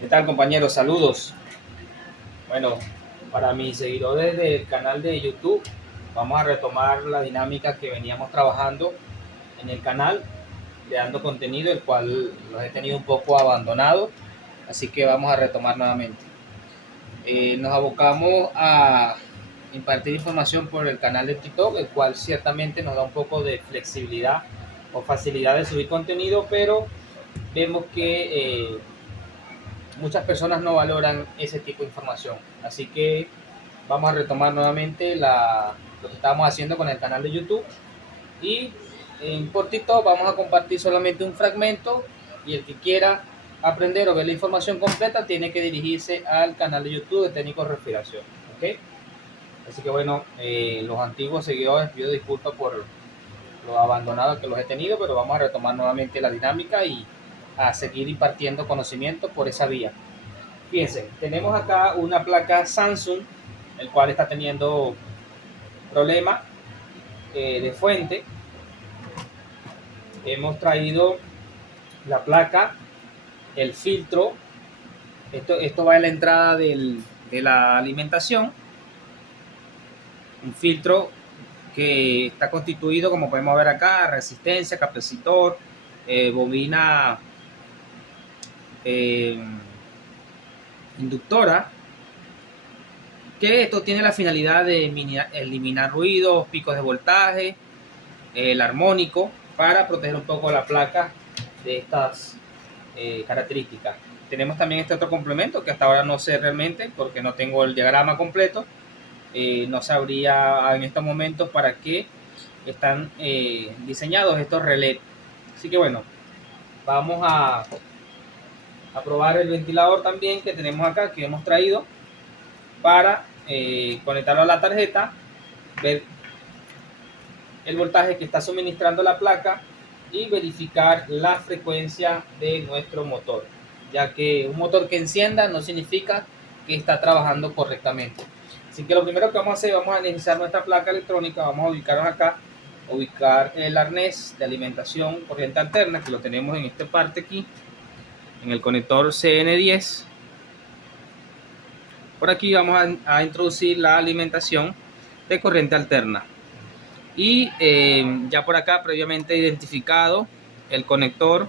¿Qué tal, compañeros? Saludos. Bueno, para mis seguidores del canal de YouTube, vamos a retomar la dinámica que veníamos trabajando en el canal, creando contenido, el cual los he tenido un poco abandonado, así que vamos a retomar nuevamente. Nos abocamos a impartir información por el canal de TikTok, el cual ciertamente nos da un poco de flexibilidad o facilidad de subir contenido, pero vemos que muchas personas no valoran ese tipo de información. Así que vamos a retomar nuevamente lo que estábamos haciendo con el canal de YouTube. Y por TikTok vamos a compartir solamente un fragmento. Y el que quiera aprender o ver la información completa tiene que dirigirse al canal de YouTube de Técnicos Respiración. ¿Ok? Así que bueno, los antiguos seguidores, pido disculpas por lo abandonado que los he tenido, pero vamos a retomar nuevamente la dinámica y a seguir impartiendo conocimiento por esa vía. Fíjense, tenemos acá una placa Samsung, el cual está teniendo problema de fuente. Hemos traído la placa, el filtro. Esto va en la entrada de la alimentación. Un filtro que está constituido, como podemos ver acá, resistencia, capacitor, bobina eh, inductora, que esto tiene la finalidad de eliminar ruidos, picos de voltaje, el armónico, para proteger un poco la placa de estas características. Tenemos también este otro complemento que hasta ahora no sé realmente porque no tengo el diagrama completo. No sabría en estos momentos para qué están diseñados estos relés. Así que bueno, vamos a probar el ventilador también que tenemos acá, que hemos traído para conectarlo a la tarjeta, ver el voltaje que está suministrando la placa y verificar la frecuencia de nuestro motor, ya que un motor que encienda no significa que está trabajando correctamente. Así que lo primero que vamos a hacer, vamos a iniciar nuestra placa electrónica, vamos a ubicarnos acá, ubicar el arnés de alimentación corriente alterna, que lo tenemos en esta parte aquí, en el conector CN10. Por aquí vamos a introducir la alimentación de corriente alterna. Y ya por acá previamente identificado el conector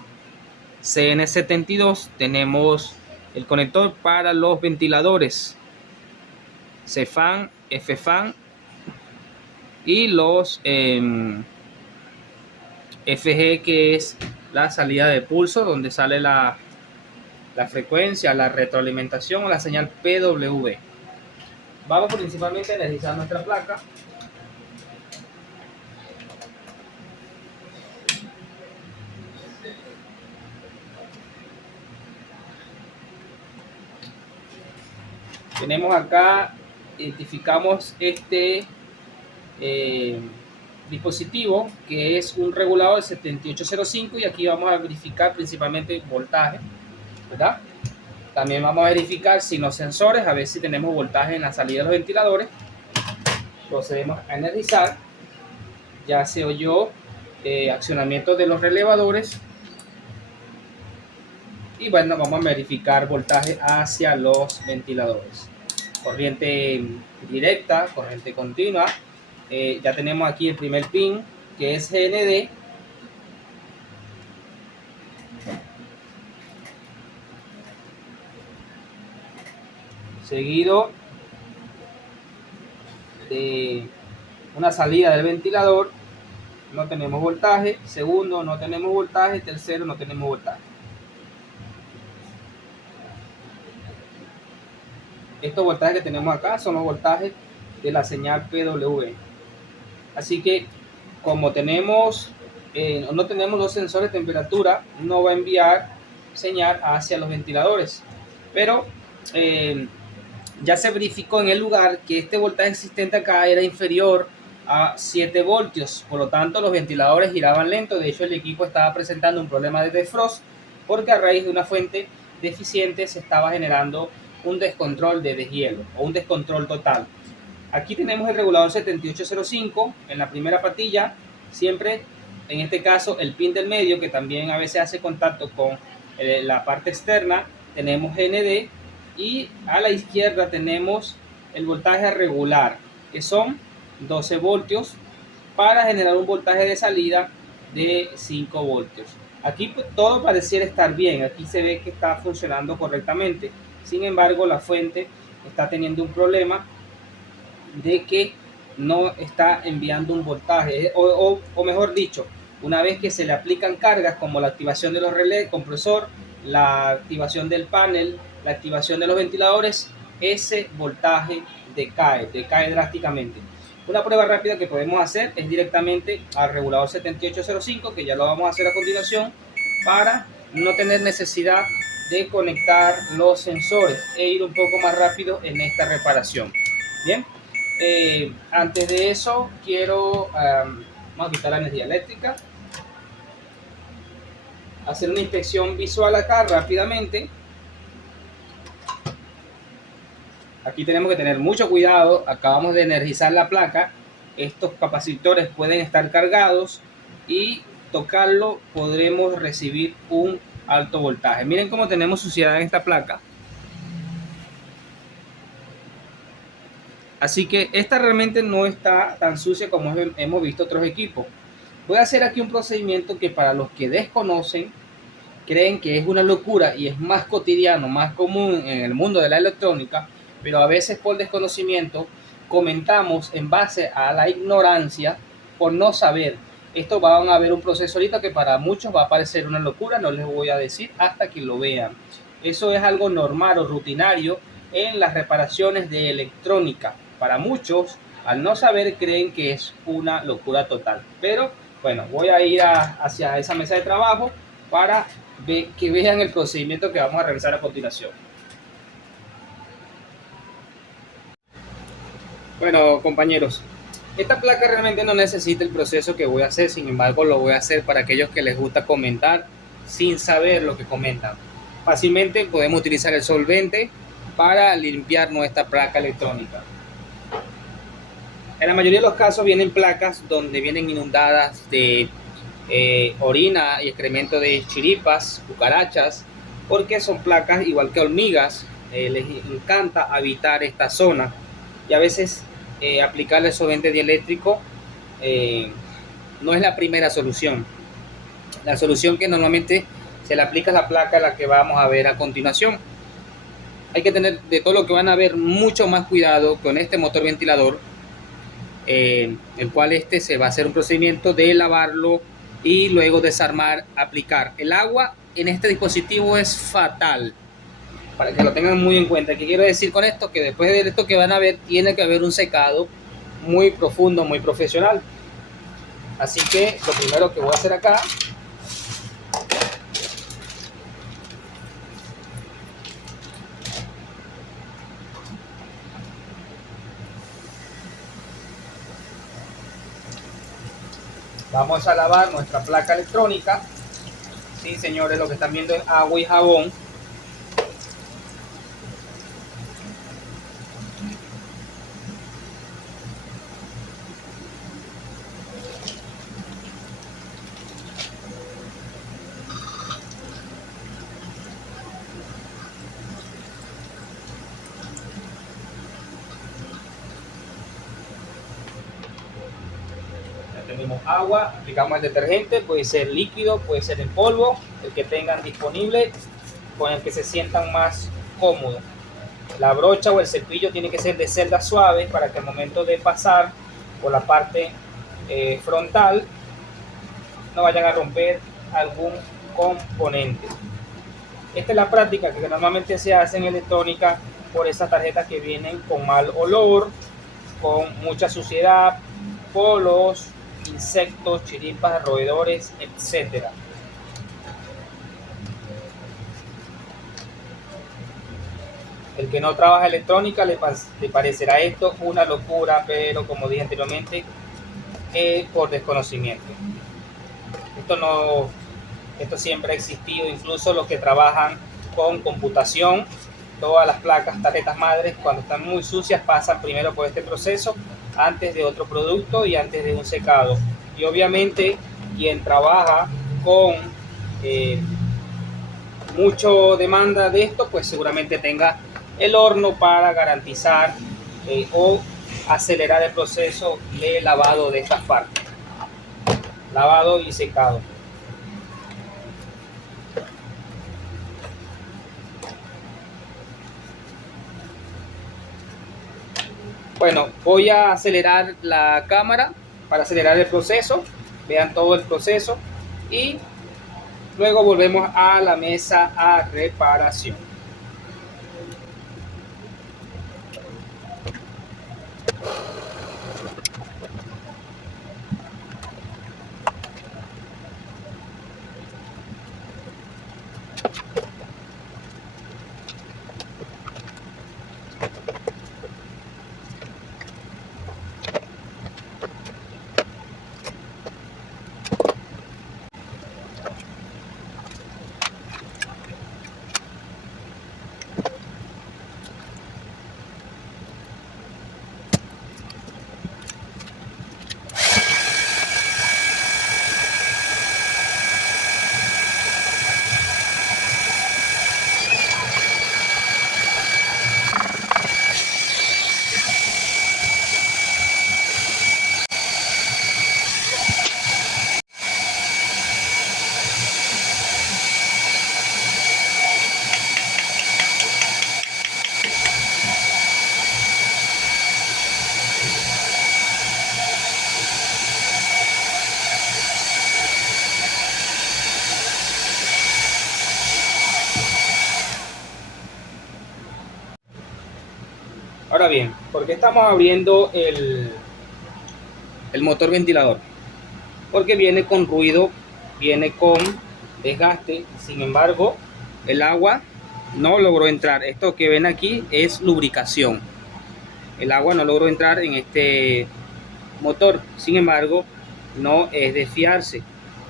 CN72, tenemos el conector para los ventiladores CFAN, FFAN y los FG, que es la salida de pulso, donde sale la frecuencia, la retroalimentación o la señal PWV. Vamos principalmente a energizar nuestra placa. Tenemos acá, identificamos este dispositivo que es un regulador de 7805, y aquí vamos a verificar principalmente voltaje, ¿verdad? También vamos a verificar si los sensores, a ver si tenemos voltaje en la salida de los ventiladores. Procedemos a energizar. Ya se oyó accionamiento de los relevadores. Y bueno, vamos a verificar voltaje hacia los ventiladores. Corriente directa, corriente continua. Ya tenemos aquí el primer pin, que es GND. Seguido de una salida del ventilador, no tenemos voltaje. Segundo, no tenemos voltaje. Tercero, no tenemos voltaje. Estos voltajes que tenemos acá son los voltajes de la señal PWV. Así que como tenemos no tenemos los sensores de temperatura, no va a enviar señal hacia los ventiladores. Pero ya se verificó en el lugar que este voltaje existente acá era inferior a 7 voltios. Por lo tanto, los ventiladores giraban lento. De hecho, el equipo estaba presentando un problema de defrost, porque a raíz de una fuente deficiente se estaba generando un descontrol de deshielo o un descontrol total. Aquí tenemos el regulador 7805 en la primera patilla, siempre en este caso el pin del medio, que también a veces hace contacto con la parte externa, tenemos ND, y a la izquierda tenemos el voltaje regular, que son 12 voltios para generar un voltaje de salida de 5 voltios. Aquí pues, todo pareciera estar bien, aquí se ve que está funcionando correctamente. Sin embargo, la fuente está teniendo un problema de que no está enviando un voltaje, o mejor dicho, una vez que se le aplican cargas como la activación de los relés, compresor, la activación del panel, la activación de los ventiladores, ese voltaje decae drásticamente. Una prueba rápida que podemos hacer es directamente al regulador 7805, que ya lo vamos a hacer a continuación, para no tener necesidad de conectar los sensores e ir un poco más rápido en esta reparación. Bien, antes de eso quiero vamos a quitar la energía eléctrica, hacer una inspección visual acá rápidamente. Aquí tenemos que tener mucho cuidado, acabamos de energizar la placa, estos capacitores pueden estar cargados y tocarlo podremos recibir un alto voltaje. Miren cómo tenemos suciedad en esta placa. Así que esta realmente no está tan sucia como hemos visto otros equipos. Voy a hacer aquí un procedimiento que para los que desconocen, creen que es una locura y es más cotidiano, más común en el mundo de la electrónica, pero a veces por desconocimiento comentamos en base a la ignorancia por no saber. Esto van a ver un proceso ahorita que para muchos va a parecer una locura, no les voy a decir hasta que lo vean. Eso es algo normal o rutinario en las reparaciones de electrónica. Para muchos, al no saber, creen que es una locura total. Pero bueno, voy a ir hacia esa mesa de trabajo para que vean el procedimiento que vamos a realizar a continuación. Bueno, compañeros, esta placa realmente no necesita el proceso que voy a hacer, sin embargo lo voy a hacer para aquellos que les gusta comentar sin saber lo que comentan. Fácilmente podemos utilizar el solvente para limpiar nuestra placa electrónica. En la mayoría de los casos vienen placas donde vienen inundadas de orina y excremento de chiripas, cucarachas, porque son placas igual que hormigas, les encanta habitar esta zona y a veces aplicarle solvente dieléctrico no es la primera solución. La solución que normalmente se le aplica a la placa, la que vamos a ver a continuación. Hay que tener de todo lo que van a ver mucho más cuidado con este motor ventilador, el cual se va a hacer un procedimiento de lavarlo y luego desarmar, aplicar. El agua en este dispositivo es fatal, para que lo tengan muy en cuenta. ¿Qué quiero decir con esto? Que después de esto que van a ver, tiene que haber un secado muy profundo, muy profesional. Así que lo primero que voy a hacer acá, vamos a lavar nuestra placa electrónica. Sí, señores, lo que están viendo es agua y jabón. Tenemos agua, aplicamos el detergente, puede ser líquido, puede ser en polvo, el que tengan disponible, con el que se sientan más cómodos. La brocha o el cepillo tiene que ser de cerda suave para que al momento de pasar por la parte frontal no vayan a romper algún componente. Esta es la práctica que normalmente se hace en electrónica por esas tarjetas que vienen con mal olor, con mucha suciedad, polos, insectos, chiripas, roedores, etcétera. El que no trabaja electrónica le parecerá esto una locura, pero como dije anteriormente, por desconocimiento. Esto siempre ha existido, incluso los que trabajan con computación, todas las placas, tarjetas madres, cuando están muy sucias pasan primero por este proceso antes de otro producto y antes de un secado. Y obviamente quien trabaja con mucho demanda de esto, pues seguramente tenga el horno para garantizar o acelerar el proceso de lavado de estas partes, lavado y secado. Bueno, voy a acelerar la cámara para acelerar el proceso, vean todo el proceso y luego volvemos a la mesa a reparación. Ahora bien, ¿por qué estamos abriendo el motor ventilador? Porque viene con ruido, viene con desgaste. Sin embargo, el agua no logró entrar. Esto que ven aquí es lubricación. El agua no logró entrar en este motor. Sin embargo, no es de fiarse.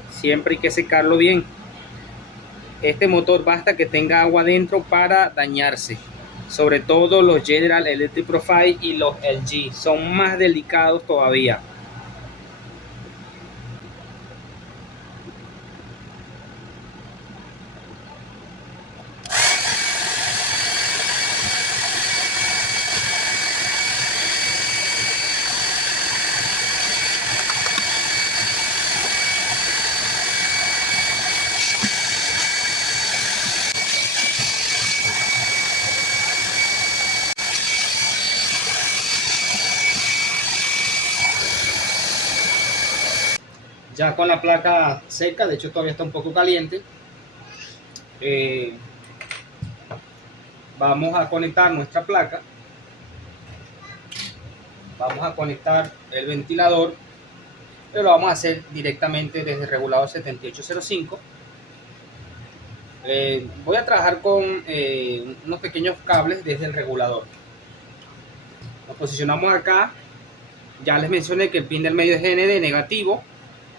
Siempre hay que secarlo bien. Este motor basta que tenga agua dentro para dañarse. Sobre todo los General Electric Profile y los LG son más delicados todavía. Ya con la placa seca, de hecho todavía está un poco caliente, vamos a conectar nuestra placa, vamos a conectar el ventilador, pero lo vamos a hacer directamente desde el regulador 7805. Voy a trabajar con unos pequeños cables desde el regulador. Nos posicionamos acá, ya les mencioné que el pin del medio es ND negativo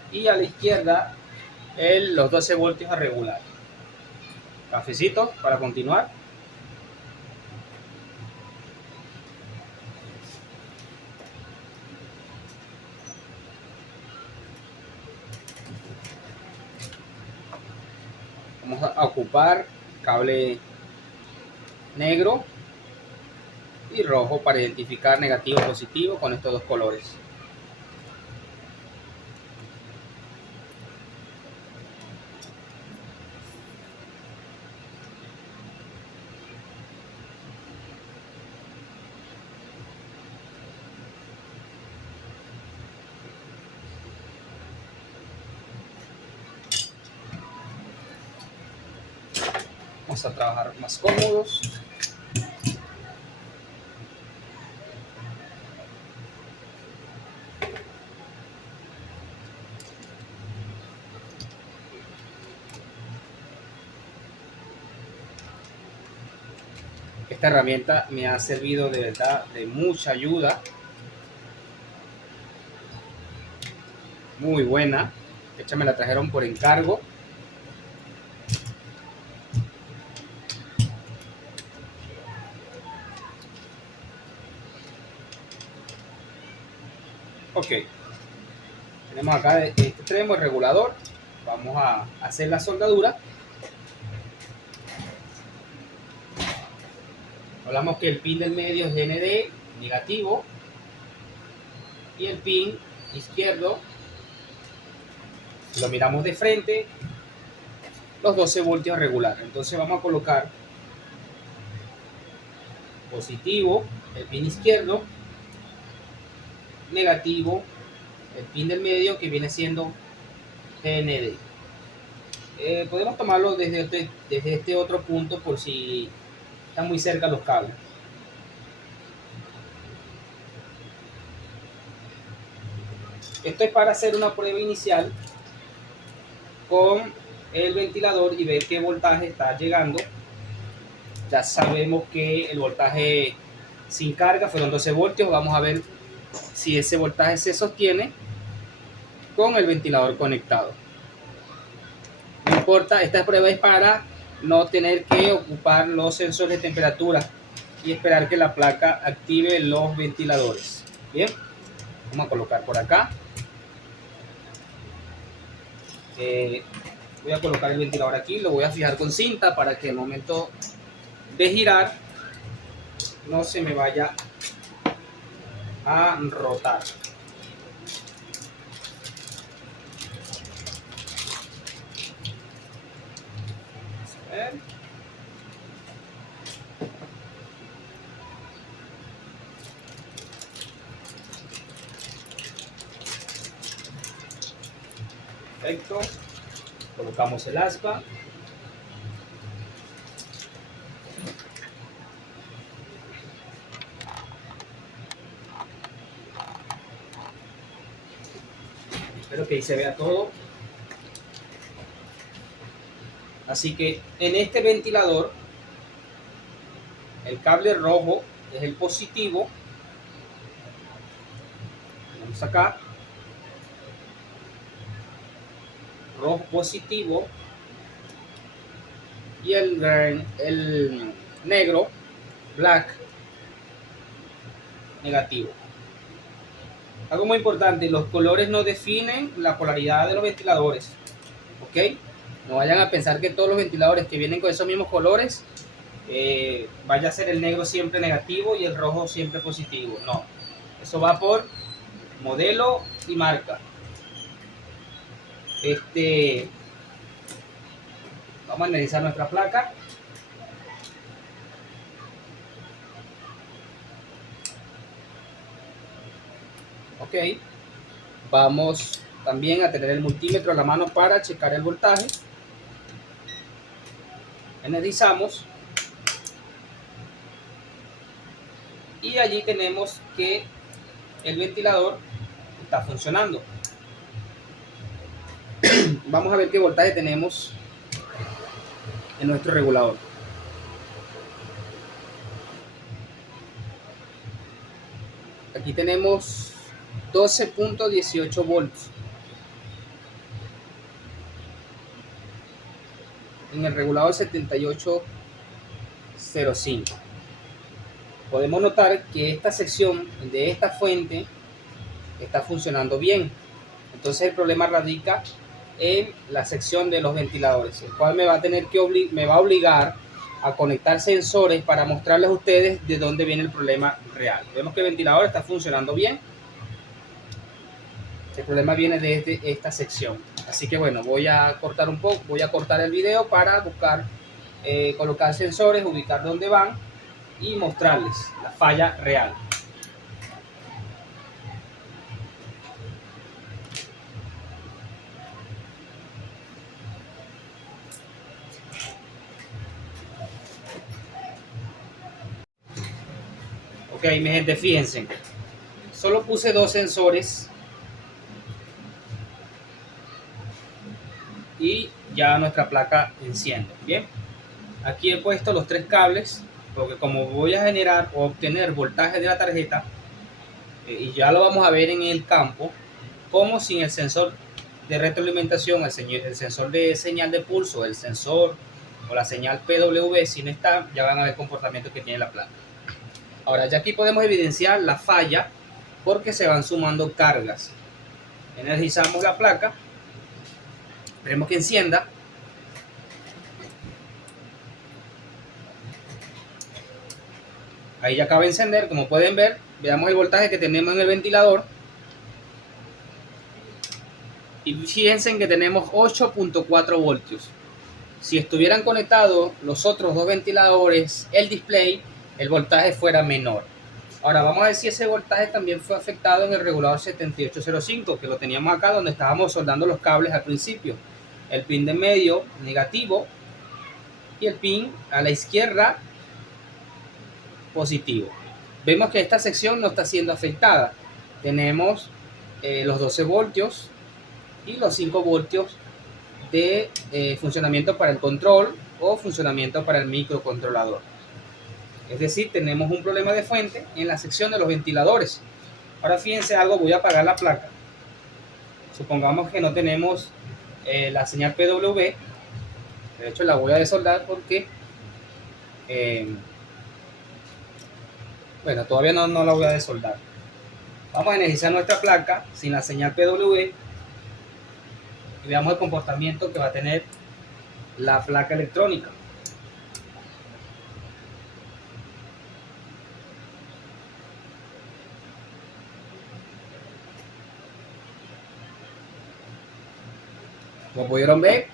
y a la izquierda los 12 voltios a regular. Cafecito para continuar. Vamos a ocupar cable negro y rojo para identificar negativo y positivo con estos dos colores. Vamos a trabajar más cómodos. Esta herramienta me ha servido de verdad de mucha ayuda. Muy buena. De hecho, me la trajeron por encargo. Ok. Tenemos acá este extremo el regulador. Vamos a hacer la soldadura. Hablamos que el pin del medio es ND negativo y el pin izquierdo, si lo miramos de frente, los 12 voltios regular. Entonces vamos a colocar positivo el pin izquierdo, negativo el pin del medio, que viene siendo GND. Podemos tomarlo desde este otro punto por si están muy cerca los cables. Esto es para hacer una prueba inicial con el ventilador y ver qué voltaje está llegando. Ya sabemos que el voltaje sin carga fueron 12 voltios. Vamos a ver si ese voltaje se sostiene con el ventilador conectado. No importa, esta prueba es para no tener que ocupar los sensores de temperatura y esperar que la placa active los ventiladores. Bien, vamos a colocar por acá. Voy a colocar el ventilador aquí, lo voy a fijar con cinta para que el momento de girar no se me vaya a rotar. A ver. Perfecto, colocamos el aspa. Espero que ahí se vea todo. Así que en este ventilador el cable rojo es el positivo. Vamos acá, rojo positivo, y el negro, black, negativo. Algo muy importante, los colores no definen la polaridad de los ventiladores, ¿ok? No vayan a pensar que todos los ventiladores que vienen con esos mismos colores vaya a ser el negro siempre negativo y el rojo siempre positivo. No, eso va por modelo y marca. Vamos a analizar nuestra placa. Ok, vamos también a tener el multímetro a la mano para checar el voltaje. Analizamos y allí tenemos que el ventilador está funcionando. Vamos a ver qué voltaje tenemos en nuestro regulador. Aquí tenemos 12.18 volts en el regulador 7805. Podemos notar que esta sección de esta fuente está funcionando bien. Entonces el problema radica en la sección de los ventiladores, el cual me va a obligar a conectar sensores para mostrarles a ustedes de dónde viene el problema real. Vemos que el ventilador está funcionando bien. El problema viene desde esta sección. Así que bueno, voy a cortar un poco, voy a cortar el video para buscar, colocar sensores, ubicar dónde van y mostrarles la falla real. Ok, mi gente, fíjense, solo puse dos sensores y ya nuestra placa enciende. Bien, aquí he puesto los tres cables porque como voy a generar o obtener voltaje de la tarjeta, y ya lo vamos a ver en el campo, como sin el sensor de retroalimentación, el sensor de señal de pulso, el sensor o la señal PWM, si no está, ya van a ver el comportamiento que tiene la placa. Ahora, ya aquí podemos evidenciar la falla porque se van sumando cargas. Energizamos la placa, esperemos que encienda. Ahí ya acaba de encender, como pueden ver. Veamos el voltaje que tenemos en el ventilador. Y fíjense en que tenemos 8.4 voltios. Si estuvieran conectados los otros dos ventiladores, el display, el voltaje fuera menor. Ahora vamos a ver si ese voltaje también fue afectado en el regulador 7805, que lo teníamos acá donde estábamos soldando los cables al principio. El pin de medio negativo y el pin a la izquierda positivo. Vemos que esta sección no está siendo afectada. Tenemos los 12 voltios y los 5 voltios de funcionamiento para el control o funcionamiento para el microcontrolador. Es decir, tenemos un problema de fuente en la sección de los ventiladores. Ahora fíjense algo, voy a apagar la placa. Supongamos que no tenemos la señal PWB. De hecho la voy a desoldar porque bueno, todavía no la voy a desoldar. Vamos a energizar nuestra placa sin la señal PWB y veamos el comportamiento que va a tener la placa electrónica. Como pudieron ver,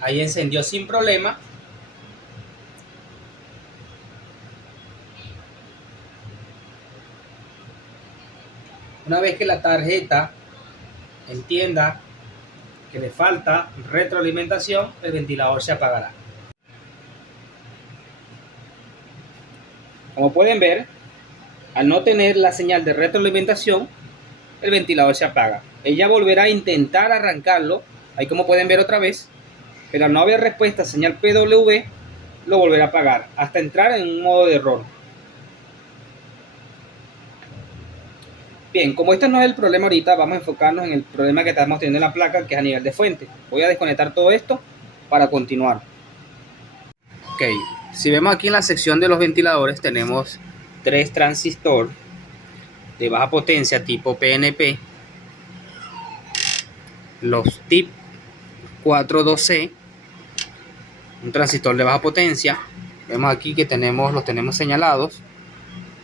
ahí encendió sin problema. Una vez que la tarjeta entienda que le falta retroalimentación, el ventilador se apagará. Como pueden ver, al no tener la señal de retroalimentación, el ventilador se apaga. Ella volverá a intentar arrancarlo, ahí como pueden ver otra vez, pero al no haber respuesta a señal PWB, lo volverá a apagar hasta entrar en un modo de error. Bien, como este no es el problema ahorita, vamos a enfocarnos en el problema que estamos teniendo en la placa, que es a nivel de fuente. Voy a desconectar todo esto para continuar. Ok, si vemos aquí en la sección de los ventiladores, tenemos 3 transistores de baja potencia tipo PNP, los TIP 42C, un transistor de baja potencia. Vemos aquí que los tenemos señalados.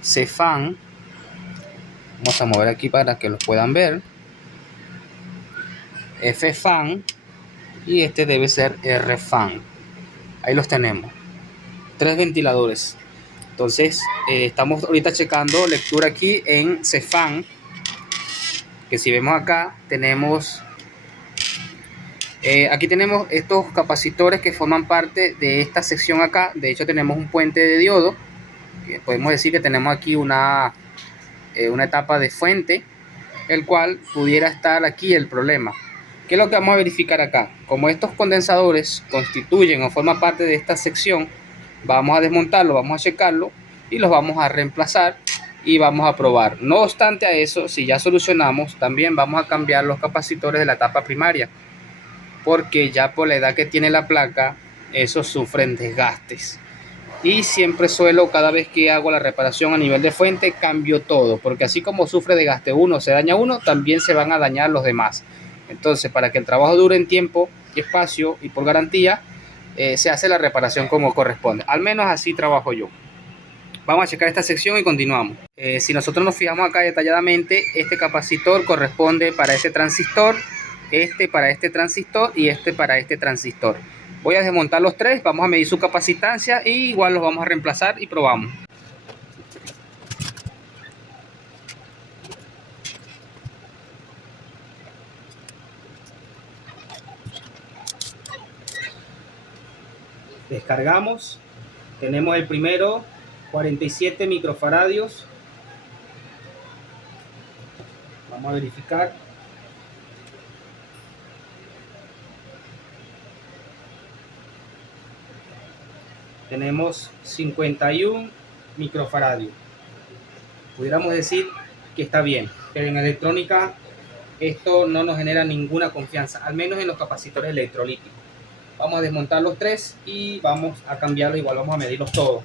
CFAN, vamos a mover aquí para que los puedan ver. FFAN y este debe ser RFAN. Ahí los tenemos, 3 ventiladores. Entonces estamos ahorita checando lectura aquí en CFAN, que si vemos acá tenemos aquí tenemos estos capacitores que forman parte de esta sección acá. De hecho tenemos un puente de diodo, que podemos decir que tenemos aquí una etapa de fuente, el cual pudiera estar aquí el problema. ¿Qué es lo que vamos a verificar acá? Como estos condensadores constituyen o forman parte de esta sección, vamos a desmontarlo, vamos a checarlo y los vamos a reemplazar y vamos a probar. No obstante a eso, si ya solucionamos, también vamos a cambiar los capacitores de la etapa primaria, porque ya por la edad que tiene la placa, esos sufren desgastes. Y siempre suelo, cada vez que hago la reparación a nivel de fuente, cambio todo, porque así como sufre desgaste uno, se daña uno, también se van a dañar los demás. Entonces, para que el trabajo dure en tiempo y espacio y por garantía, se hace la reparación como corresponde. Al menos así trabajo yo. Vamos a checar esta sección y continuamos. Si nosotros nos fijamos acá detalladamente, este capacitor corresponde para este transistor, este para este transistor y este para este transistor. Voy a desmontar los 3, vamos a medir su capacitancia y igual los vamos a reemplazar y probamos. Descargamos, tenemos el primero 47 microfaradios. Vamos a verificar. Tenemos 51 microfaradios. Pudiéramos decir que está bien, pero en electrónica esto no nos genera ninguna confianza, al menos en los capacitores electrolíticos. Vamos a desmontar los 3 y vamos a cambiarlo, igual vamos a medirlos todos.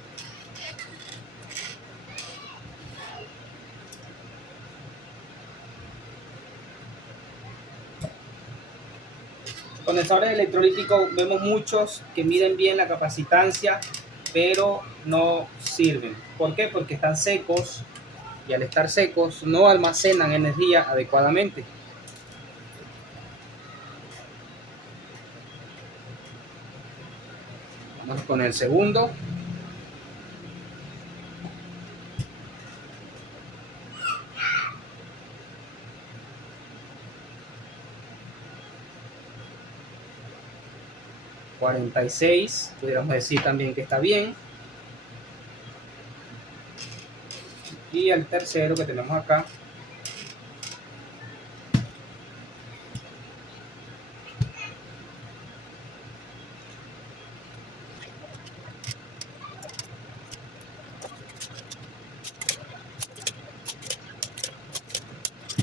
Condensadores electrolíticos vemos muchos que miden bien la capacitancia pero no sirven. ¿Por qué? Porque están secos y al estar secos no almacenan energía adecuadamente. Vamos con el segundo. $46, pudiéramos decir también que está bien. Y el tercero que tenemos acá,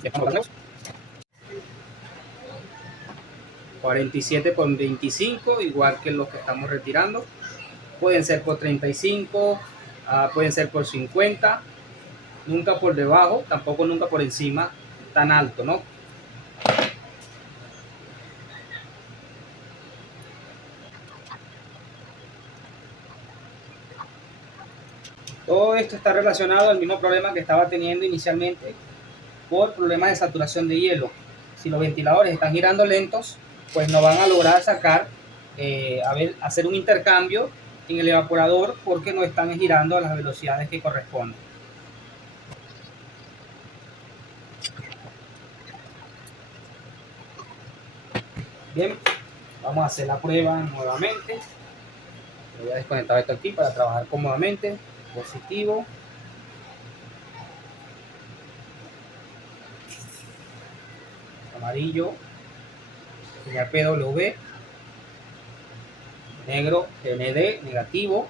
dejamos 47 por 25, igual que los que estamos retirando. Pueden ser por 35, pueden ser por 50, nunca por debajo, tampoco nunca por encima, tan alto, ¿no? Todo esto está relacionado al mismo problema que estaba teniendo inicialmente por problemas de saturación de hielo. Si los ventiladores están girando lentos, pues no van a lograr sacar, hacer un intercambio en el evaporador porque no están girando a las velocidades que corresponden. Bien, vamos a hacer la prueba nuevamente. Voy a desconectar esto aquí para trabajar cómodamente. Positivo. Amarillo. Señal PW. Negro, ND, negativo.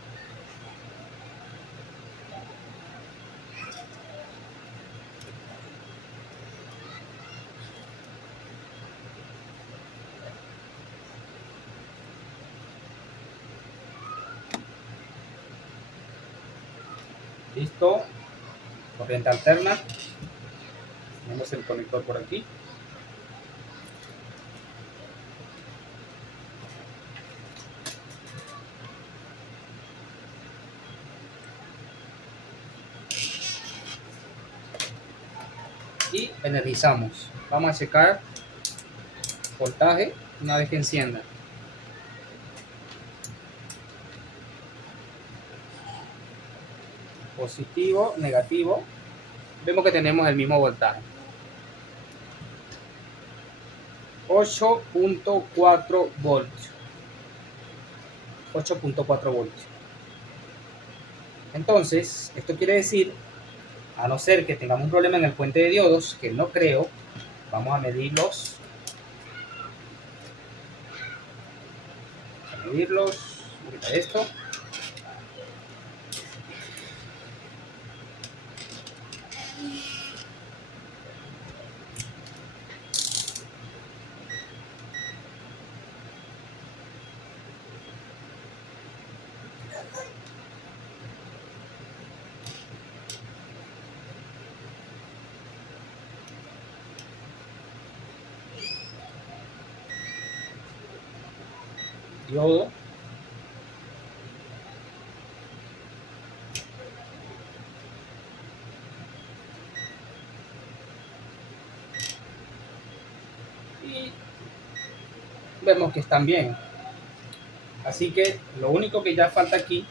Listo. Corriente alterna. Tenemos el conector por aquí. Y energizamos. Vamos a checar voltaje una vez que encienda. Positivo, negativo. Vemos que tenemos el mismo voltaje. 8.4 voltios. 8.4 voltios. Entonces, esto quiere decir, a no ser que tengamos un problema en el puente de diodos, que no creo, vamos a medirlos. Vamos a medirlos. Esto. Diodo. Y vemos que están bien. Así que lo único que ya falta aquí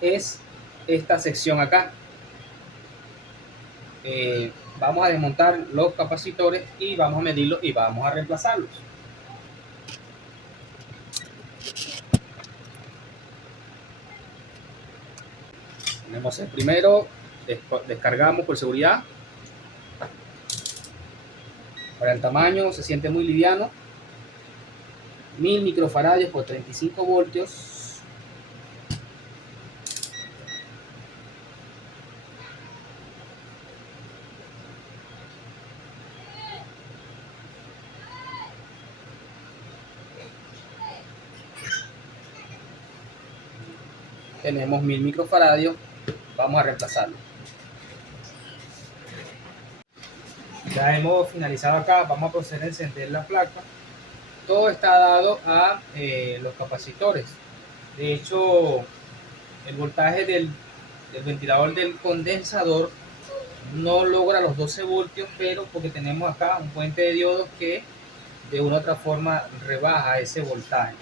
es esta sección acá. Vamos a desmontar los capacitores y vamos a medirlos y vamos a reemplazarlos. Tenemos el primero, descargamos por seguridad. Para el tamaño se siente muy liviano. 1000 microfaradios por 35 voltios. Tenemos 1000 microfaradios. Vamos a reemplazarlo. Ya hemos finalizado acá. Vamos a proceder a encender la placa. Todo está dado a los capacitores De hecho, el voltaje del ventilador del condensador no logra los 12 voltios, pero porque tenemos acá un puente de diodos que de una u otra forma rebaja ese voltaje.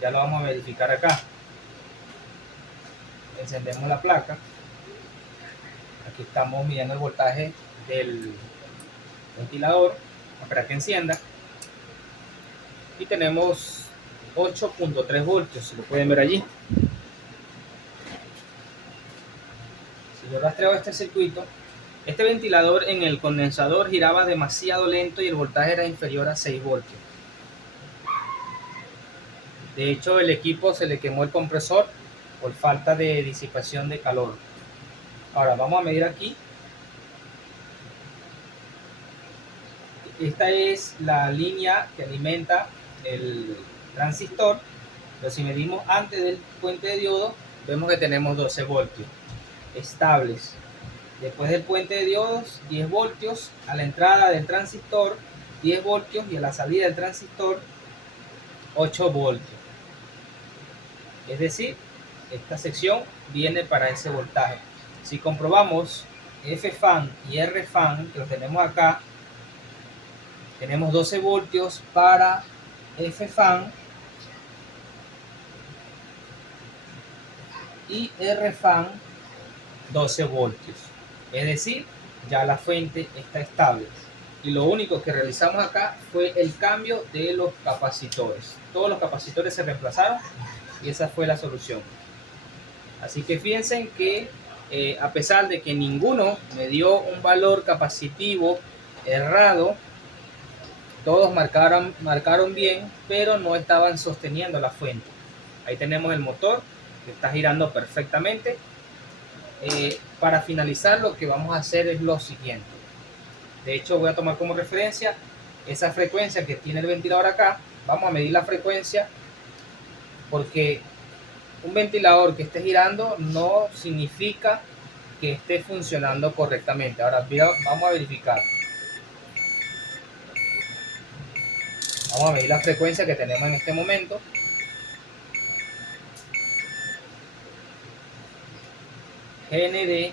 Ya lo vamos a verificar acá. Encendemos la placa. Aquí estamos midiendo el voltaje del ventilador. Para que encienda. Y tenemos 8.3 voltios, si lo pueden ver allí. Si yo rastreo este circuito, este ventilador en el condensador giraba demasiado lento y el voltaje era inferior a 6 voltios. De hecho, el equipo se le quemó el compresor por falta de disipación de calor. Ahora vamos a medir aquí. Esta es la línea que alimenta el transistor, pero si medimos antes del puente de diodo, vemos que tenemos 12 voltios estables. Después del puente de diodos, 10 voltios, a la entrada del transistor 10 voltios y a la salida del transistor 8 voltios. Es decir, esta sección viene para ese voltaje. Si comprobamos F-fan y R-fan, que lo tenemos acá, tenemos 12 voltios para F-fan y R-fan 12 voltios. Es decir, ya la fuente está estable. Y lo único que realizamos acá fue el cambio de los capacitores. Todos los capacitores se reemplazaron y esa fue la solución. Así que fíjense que a pesar de que ninguno me dio un valor capacitivo errado, todos marcaron bien, pero no estaban sosteniendo la fuente. Ahí tenemos el motor que está girando perfectamente. Para finalizar, lo que vamos a hacer es lo siguiente. De hecho, voy a tomar como referencia esa frecuencia que tiene el ventilador acá. Vamos a medir la frecuencia porque un ventilador que esté girando no significa que esté funcionando correctamente. Ahora vamos a verificar. Vamos a medir la frecuencia que tenemos en este momento. GND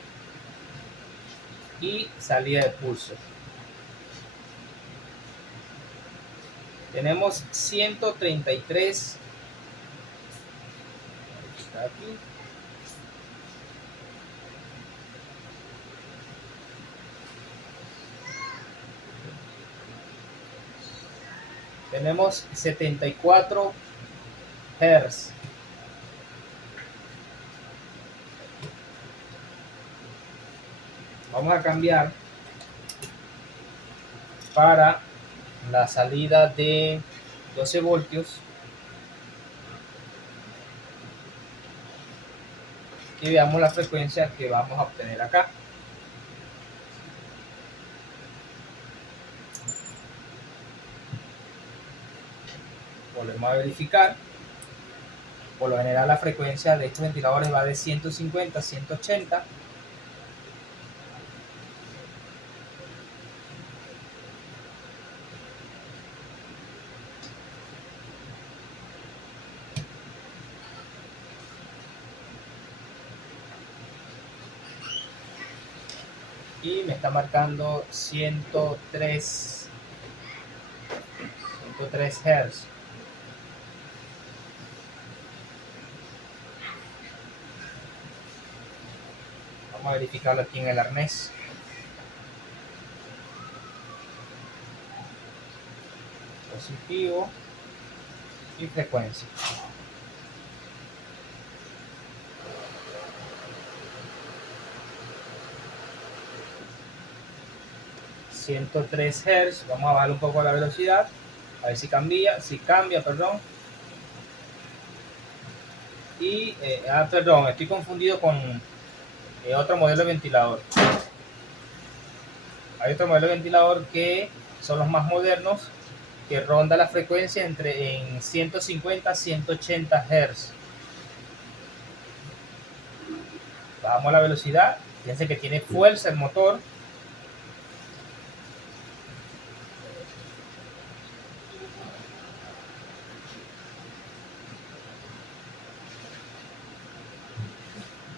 y salida de pulso. Tenemos 133. Aquí. Tenemos 74 Hz. Vamos a cambiar para la salida de 12 voltios y veamos la frecuencia que vamos a obtener acá. Volvemos a verificar. Por lo general la frecuencia de estos ventiladores va de 150 a 180. Y me está marcando 103 Hz. Vamos a verificarlo aquí en el arnés. Positivo y frecuencia. $103 Hz. Vamos a bajar un poco la velocidad a ver si cambia, perdón. Y perdón, estoy confundido con otro modelo de ventilador. Hay otro modelo de ventilador que son los más modernos, que ronda la frecuencia en 150 a 180 Hz. Bajamos la velocidad. Fíjense que tiene fuerza el motor.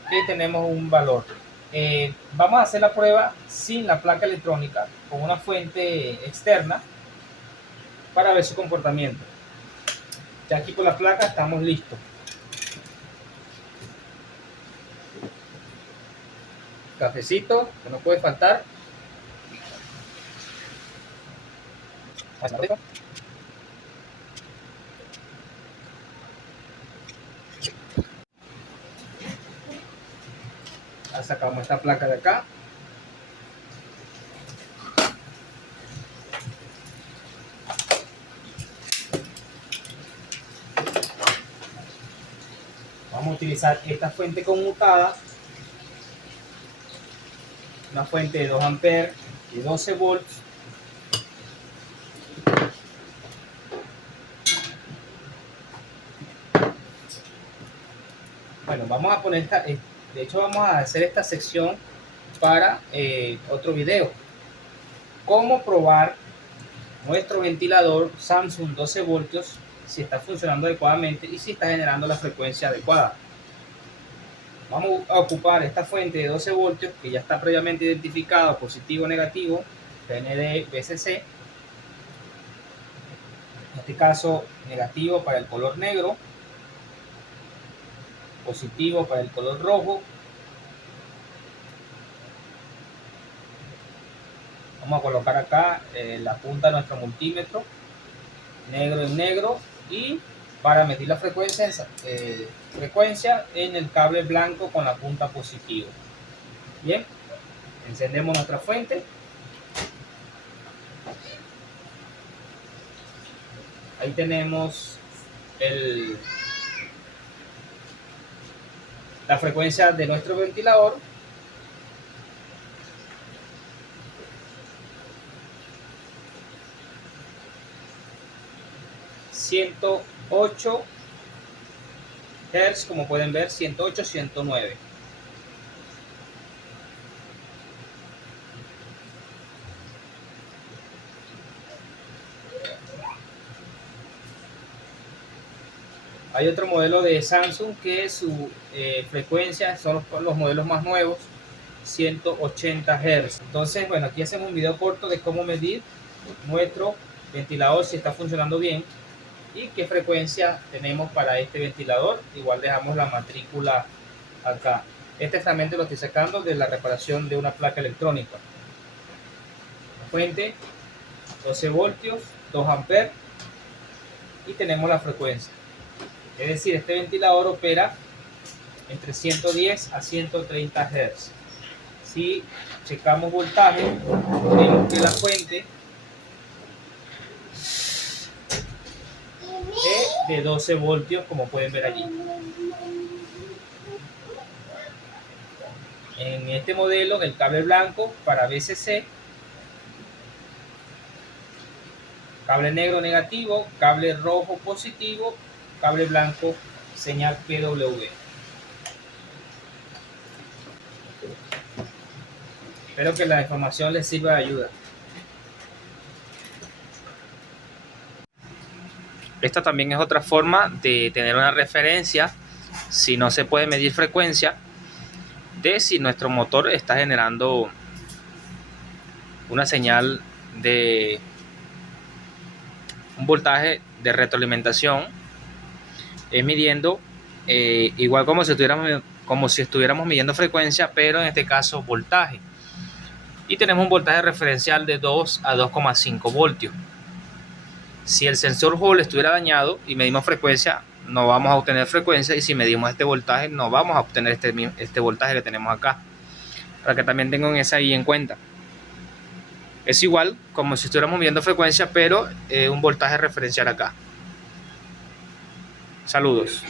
que tenemos un valor. Vamos a hacer la prueba sin la placa electrónica, con una fuente externa, para ver su comportamiento. Ya aquí con la placa estamos listos. Cafecito, que no puede faltar. Sacamos esta placa de acá. Vamos a utilizar esta fuente conmutada, una fuente de 2 amperes y 12 volts. Bueno, vamos a poner esta, de hecho vamos a hacer esta sección para otro video. Cómo probar nuestro ventilador Samsung 12 voltios, si está funcionando adecuadamente y si está generando la frecuencia adecuada. Vamos a ocupar esta fuente de 12 voltios que ya está previamente identificado, positivo o negativo, PND, VCC. En este caso, negativo para el color negro, positivo para el color rojo. Vamos a colocar acá la punta de nuestro multímetro, negro en negro, y para medir la frecuencia en el cable blanco con la punta positiva. Bien, encendemos nuestra fuente. Ahí tenemos la frecuencia de nuestro ventilador. ...108 Hz, como pueden ver, 108, 109. Hay otro modelo de Samsung que su frecuencia son los modelos más nuevos, 180 Hz. Entonces, bueno, aquí hacemos un video corto de cómo medir nuestro ventilador, si está funcionando bien y qué frecuencia tenemos para este ventilador. Igual dejamos la matrícula acá. Este fragmento lo estoy sacando de la reparación de una placa electrónica. Fuente 12 voltios, 2 amperes, y tenemos la frecuencia. Es decir, este ventilador opera entre 110 a 130 Hz. Si checamos voltaje, vemos que la fuente es de 12 voltios, como pueden ver allí. En este modelo, el cable blanco para VCC, cable negro negativo, cable rojo positivo, cable blanco señal PWM. Espero que la información les sirva de ayuda. Esta también es otra forma de tener una referencia, si no se puede medir frecuencia, de si nuestro motor está generando una señal de un voltaje de retroalimentación. Es midiendo igual como si estuviéramos midiendo frecuencia, pero en este caso voltaje. Y tenemos un voltaje referencial de 2 a 2,5 voltios. Si el sensor Hall estuviera dañado y medimos frecuencia, no vamos a obtener frecuencia, y si medimos este voltaje, no vamos a obtener este voltaje que tenemos acá. Para que también tengan eso ahí en cuenta. Es igual como si estuviéramos midiendo frecuencia, pero un voltaje referencial acá. Saludos.